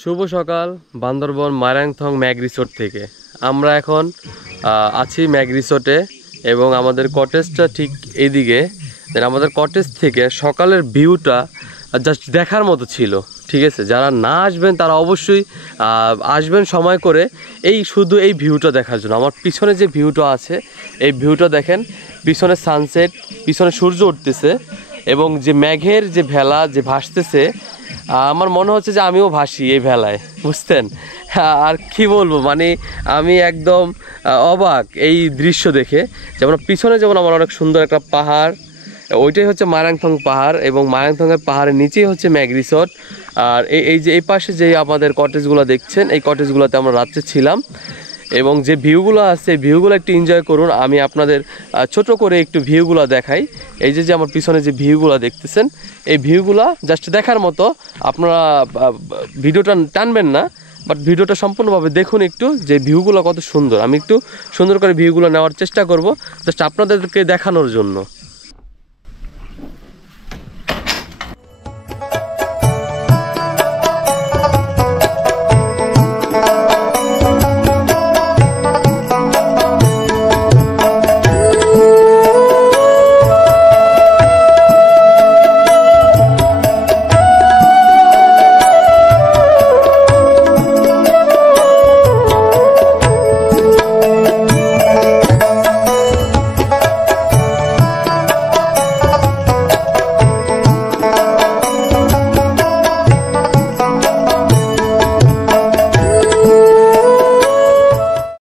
শুভ সকাল বান্দরবন মারাংথং ম্যাগ রিসোর্ট থেকে। আমরা এখন আছি ম্যাগ রিসোর্টে এবং আমাদের কটেজটা ঠিক এইদিকে। আমাদের কটেজ থেকে সকালের ভিউটা জাস্ট দেখার মতো ছিল। ঠিক আছে, যারা না আসবেন তারা অবশ্যই আসবেন সময় করে এই শুধু এই ভিউটা দেখার জন্য। আমার পিছনে যে ভিউটা আছে এই ভিউটা দেখেন, পিছনে সানসেট, পিছনে সূর্য উঠতেছে এবং যে মেঘের যে ভেলা যে ভাসতেছে, আমার মনে হচ্ছে যে আমিও ভাসি এই ভেলায়, বুঝতেন? আর কি বলবো, মানে আমি একদম অবাক এই দৃশ্য দেখে। যেমন পিছনে যেমন আমার অনেক সুন্দর একটা পাহাড়, ওইটাই হচ্ছে মারাংথং পাহাড় এবং মারাংথংয়ের পাহাড়ের নিচেই হচ্ছে ম্যাগ রিসোর্ট। আর এই যে এই পাশে যে আমাদের কটেজগুলো দেখছেন, এই কটেজগুলোতে আমরা রাত্রে ছিলাম এবং যে ভিউগুলো আছে এই ভিউগুলো একটু এনজয় করুন। আমি আপনাদের ছোট করে একটু ভিউগুলো দেখাই। এই যে আমার পিছনে যে ভিউগুলো দেখতেছেন, এই ভিউগুলো জাস্ট দেখার মতো। আপনারা ভিডিওটা টানবেন না, বাট ভিডিওটা সম্পূর্ণভাবে দেখুন একটু, যে ভিউগুলো কত সুন্দর। আমি একটু সুন্দর করে ভিউগুলো নেওয়ার চেষ্টা করব জাস্ট আপনাদেরকে দেখানোর জন্য।